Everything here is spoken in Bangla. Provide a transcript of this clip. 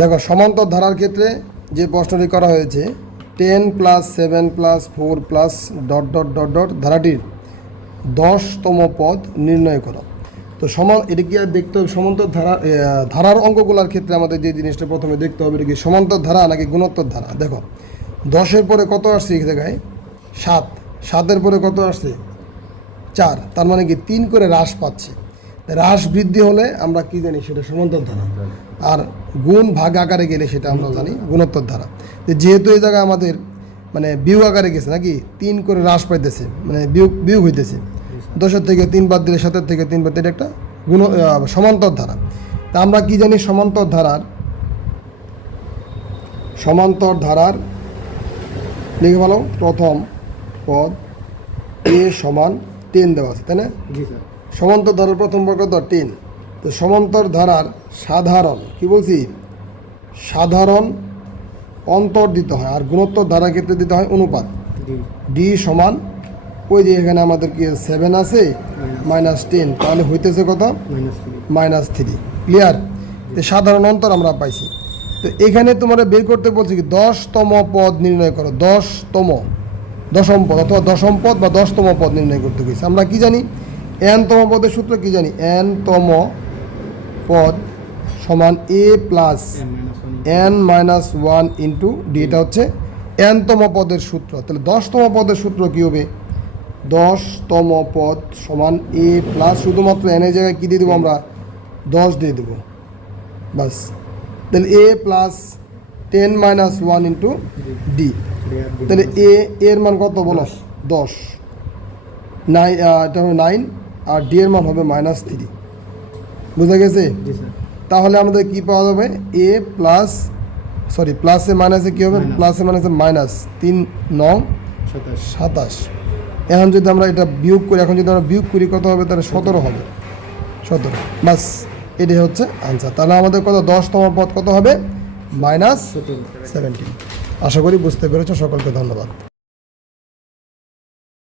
দেখো, সমান্তর ধারার ক্ষেত্রে যে প্রশ্নটি করা হয়েছে ten plus seven plus four plus dot dot dot dot ধারাটির দশতম পদ নির্ণয় করো। তো সমান, এটা কি আর দেখতে হবে? সমান্তর ধারা ধারার অঙ্কগুলোর ক্ষেত্রে আমাদের যে জিনিসটা প্রথমে দেখতে হবে, এটা কি সমান্তর ধারা নাকি গুণোত্তর ধারা? দেখো, দশের পরে কত আসছে এই জায়গায়? সাত। সাতের পরে কত আসছে? চার। তার মানে কি তিন করে হ্রাস পাচ্ছে। হ্রাস বৃদ্ধি হলে আমরা কি জানি সেটা সমান্তর ধারা আর গুণ ভাগ আকারে গেলে সেটা আমরা জানি গুণোত্তর ধারা যেহেতু এই জায়গায় আমাদের মানে বিয়োগ আকারে গেছে নাকি, তিন করে হ্রাস পাইতেছে মানে বিয়োগ বিয়োগ হইতেছে। দশের থেকে তিন বাদ দিলে সাতের থেকে তিন বাদ দিলে একটা গুণ সমান্তর ধারা তা আমরা কি জানি সমান্তর ধারার সমান্তর ধারার লিখে ভালো প্রথম পদ, এ সমান টেন দেওয়া আছে, তাই না? জি, স্যার। সমান্তর ধারার প্রথম কত টেন তো সমান্তর ধারার সাধারণ কি বলছি? সাধারণ অন্তর দিতে হয় আর গুণোত্তর ধারার ক্ষেত্রে দিতে হয় অনুপাত। ডি সমান ওই যে এখানে আমাদের কি সেভেন আছে? মাইনাস টেন তাহলে হইতেছে কত? Minus three minus three clear সাধারণ অন্তর আমরা পাইছি। তো এখানে তোমরা বের করতে বলছি কি দশতম পদ নির্ণয় করো। দশতম। দশম পদ অথবা দশম পদ বা দশতম পদ নির্ণয় করতে গেছি। আমরা কি জানি? এনতম পদের সূত্র কি জানি? এনতম পদ সমান a plus n minus one into d এটা হচ্ছে এনতম পদের সূত্র। তাহলে দশতম পদের সূত্র কী হবে? দশতম পদ সমান এ প্লাস শুধুমাত্র এনের জায়গায় কী দিয়ে দেবো আমরা? দশ দিয়ে দেবো। বাস তাহলে a plus ten minus one into d তাহলে এ এর মান কত বলো? দশ। নাইন এটা হবে নাইন আর ডি এর মান হবে মাইনাস থ্রি বুঝা গেছে? তাহলে আমাদের কি পাওয়া যাবে? এ প্লাস সরি প্লাসে মাইনাসে কী হবে? প্লাসে মাইনাসে মাইনাস তিন নং সাতাশ। এখন যদি আমরা এটা বিয়োগ করি এখন যদি আমরা বিয়োগ করি কত হবে? তাহলে সতেরো হবে। সতেরো। বাস এটাই হচ্ছে আনসার তাহলে আমাদের কত? দশতম পদ কত হবে? মাইনাস সেভেন্টিন আশা করি বুঝতে পেরেছ। সকলকে ধন্যবাদ।